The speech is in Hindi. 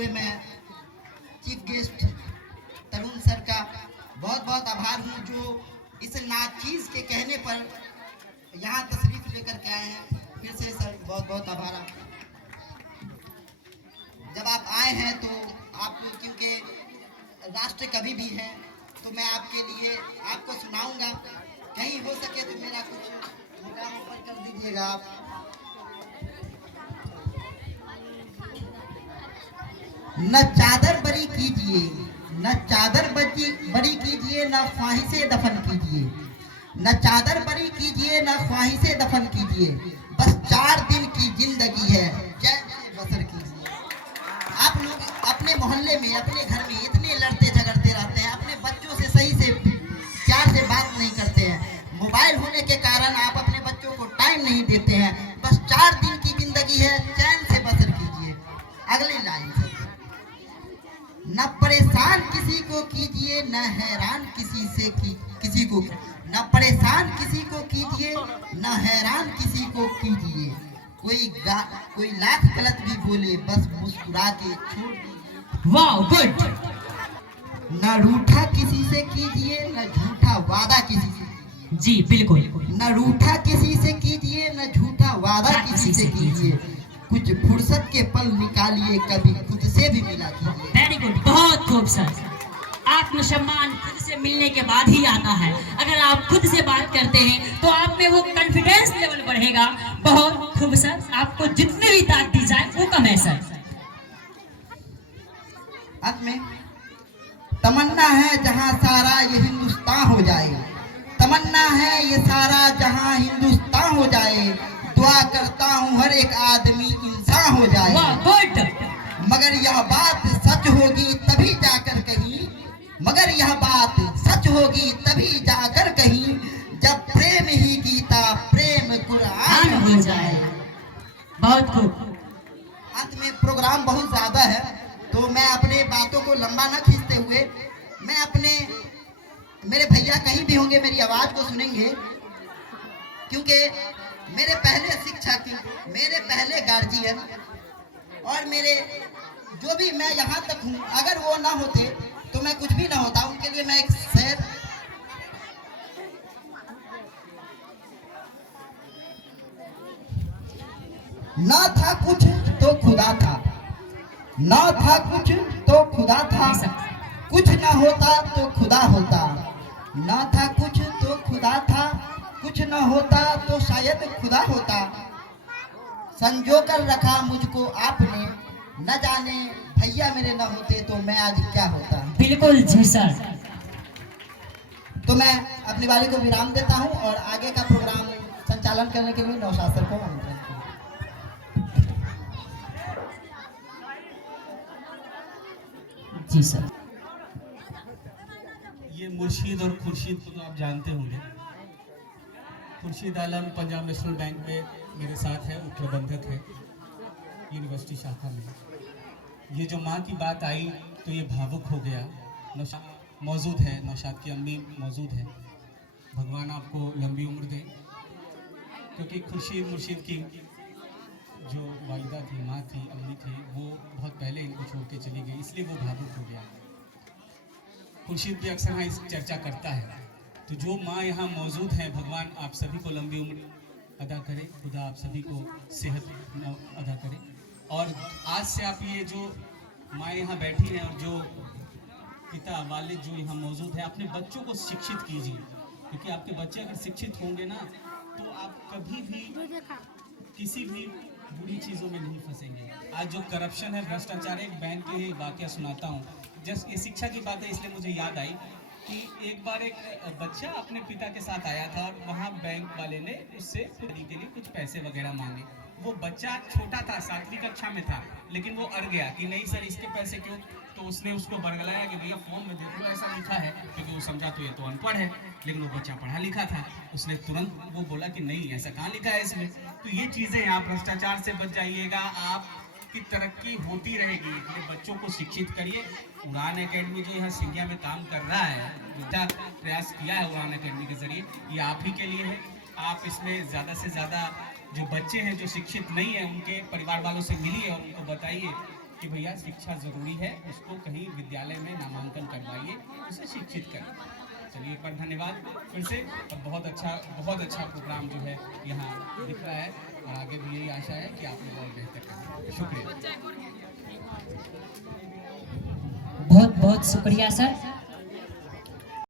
हुए मैं चीफ गेस्ट तरुण सर का बहुत बहुत आभार हूँ, जो इस नाचीज के कहने पर यहाँ तशरीफ लेकर के आए हैं। फिर से सर बहुत बहुत आभार आपका। जब आप आए हैं तो आप क्योंकि राष्ट्र कवि भी हैं, तो मैं आपके लिए आपको सुनाऊंगा। कहीं हो सके तो मेरा कुछ प्रोग्राम ऊपर कर दीजिएगा आप। न चादर बरी कीजिए, न चादर बरी कीजिए, न ख्वाहिशे दफन कीजिए। न चादर बरी कीजिए, न ख्वाहिशे दफन कीजिए। बस 4 दिन की जिंदगी है, चैन से बसर कीजिए। आप लोग अपने मोहल्ले में, अपने घर में इतने लड़ते झगड़ते रहते हैं, अपने बच्चों से सही से प्यार से बात नहीं करते हैं। मोबाइल होने के कारण आप अपने बच्चों को टाइम नहीं देते हैं। बस 4 दिन की जिंदगी है, चैन से बसर कीजिए। अगली लाइन से, न परेशान किसी को कीजिए, न हैरान किसी को, न परेशान किसी को कीजिए, न हैरान किसी को कीजिए। कोई लाख गलत भी बोले, बस मुस्कुरा के छोड़ दीजिए। वाह, गुड। न रूठा किसी से कीजिए, न झूठा वादा किसी से। जी बिल्कुल। न रूठा किसी से कीजिए, न झूठा वादा किसी से कीजिए। कुछ फुर्सत के पल निकालिए, कभी खुद से भी मिला कीजिए। वेरी गुड, बहुत खूब सर। आत्मसम्मान खुद से मिलने के बाद ही आता है। अगर आप खुद से बात करते हैं तो आप में वो कॉन्फिडेंस लेवल बढ़ेगा। बहुत खूब सर, आपको जितने भी ताक दी जाए वो कम है सर। अंत में, तमन्ना है जहां सारा ये हिंदुस्तान हो जाए। तमन्ना है ये सारा जहां हिंदुस्तान हो जाए। दुआ करता हूँ हर एक आदमी इंसान हो जाए। वाह, गुड। मगर यह बात सच होगी तभी जाकर कहीं, मगर यह बात सच होगी तभी जाकर कहीं, जब प्रेम ही गीता प्रेम कुरान हो जाए। बहुत खूब। अंत में प्रोग्राम बहुत ज्यादा है, तो मैं अपने बातों को लंबा ना खींचते हुए, मैं मेरे भैया कहीं भी होंगे मेरी आवाज को सुनेंगे, क्योंकि मेरे पहले शिक्षक, मेरे पहले गार्जियन और मेरे जो भी मैं यहाँ तक हूँ, अगर वो ना होते तो मैं कुछ भी ना होता। उनके लिए मैं एक शेर, ना था कुछ तो खुदा था, ना था कुछ तो खुदा था। कुछ ना होता तो खुदा होता। ना था कुछ तो खुदा था, कुछ ना होता तो शायद खुदा होता। संजो कर रखा मुझको आपने, न जाने भैया मेरे न होते तो मैं आज क्या होता। बिल्कुल जी सर। तो मैं अपनी वाली को विराम देता हूं और आगे का प्रोग्राम संचालन करने के लिए नौशाद सर को आमंत्रण करता हूं। जी सर। ये मुर्शीद और खुर्शीद को तो आप जानते होंगे। खुर्शीद आलम पंजाब नेशनल बैंक में मेरे साथ है, उप प्रबंधक है यूनिवर्सिटी शाखा में। ये जो माँ की बात आई तो ये भावुक हो गया। नौशाद मौजूद है, नौशाद की अम्मी मौजूद है। भगवान आपको लंबी उम्र दे, क्योंकि खुर्शीद मुर्शीद की जो वालिदा थी, माँ थी, अम्मी थी, वो बहुत पहले इनको छोड़ के चली गई, इसलिए वो भावुक हो गया। खुर्शीद भी अक्सर यहाँ इस चर्चा करता है। तो जो माँ यहाँ मौजूद हैं, भगवान आप सभी को लंबी उम्र अदा करे, खुदा आप सभी को सेहत अदा करे। और आज से आप ये जो माँ यहाँ बैठी हैं और जो पिता वालिद जो यहाँ मौजूद है, अपने बच्चों को शिक्षित कीजिए, क्योंकि आपके बच्चे अगर शिक्षित होंगे ना तो आप कभी भी किसी भी बुरी चीज़ों में नहीं फंसेंगे। आज जो करप्शन है, भ्रष्टाचार है, एक बैंक के ही वाकया सुनाता हूँ। जस्ट ये शिक्षा की बात है इसलिए मुझे याद आई कि एक बार एक बच्चा अपने पिता के साथ आया था और वहाँ बैंक वाले ने उससे पढ़ने के लिए कुछ पैसे वगैरह मांगे। वो बच्चा छोटा था, 7वीं कक्षा में था, लेकिन वो अड़ गया कि नहीं सर इसके पैसे क्यों। तो उसने उसको बरगलाया कि भैया फॉर्म में देख लो ऐसा लिखा है, क्योंकि वो समझा तो ये तो अनपढ़ है, लेकिन वो बच्चा पढ़ा लिखा था। उसने तुरंत वो बोला कि नहीं ऐसा कहाँ लिखा है इसमें। तो ये चीज़ें, आप भ्रष्टाचार से बच जाइएगा, आपकी तरक्की होती रहेगी। इसलिए बच्चों को शिक्षित करिए। उड़ान एकेडमी जो यहाँ सिंधिया में काम कर रहा है, जो प्रयास किया है उड़ान एकेडमी के जरिए, ये आप ही के लिए है। आप इसमें ज़्यादा से ज़्यादा जो बच्चे हैं जो शिक्षित नहीं है उनके परिवार वालों से मिलिए और उनको बताइए कि भैया शिक्षा ज़रूरी है, उसको कहीं विद्यालय में नामांकन करवाइए, उसे शिक्षित करें। चलिए एक बार धन्यवाद फिर से, और बहुत अच्छा प्रोग्राम जो है यहाँ दिख रहा है, और आगे भी यही आशा है कि आप लोग और बेहतर करें। शुक्रिया। बहुत बहुत शुक्रिया सर।